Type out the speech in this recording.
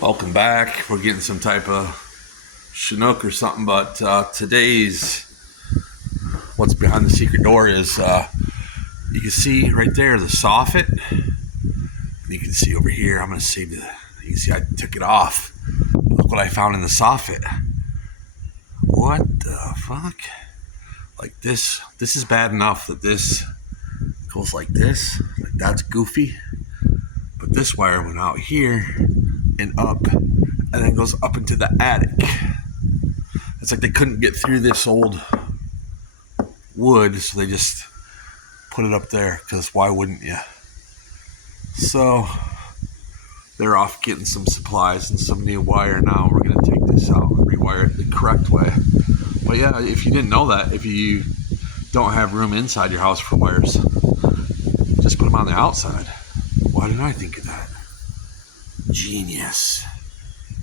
Welcome back. We're getting some type of Chinook or something, but today's what's behind the secret door is you can see right there the soffit. And you can see over here, I'm going to save the, you can see I took it off. Look what I found in the soffit. What the fuck? Like this is bad enough that this goes like this. Like that's goofy. But this wire went out here and up, and then goes up into the attic. It's like they couldn't get through this old wood, so they just put it up there, because why wouldn't you? So they're off getting some supplies and some new wire now. We're going to take this out and rewire it the correct way. But yeah, if you didn't know that, if you don't have room inside your house for wires, just put them on the outside. Why didn't I think of that? Genius.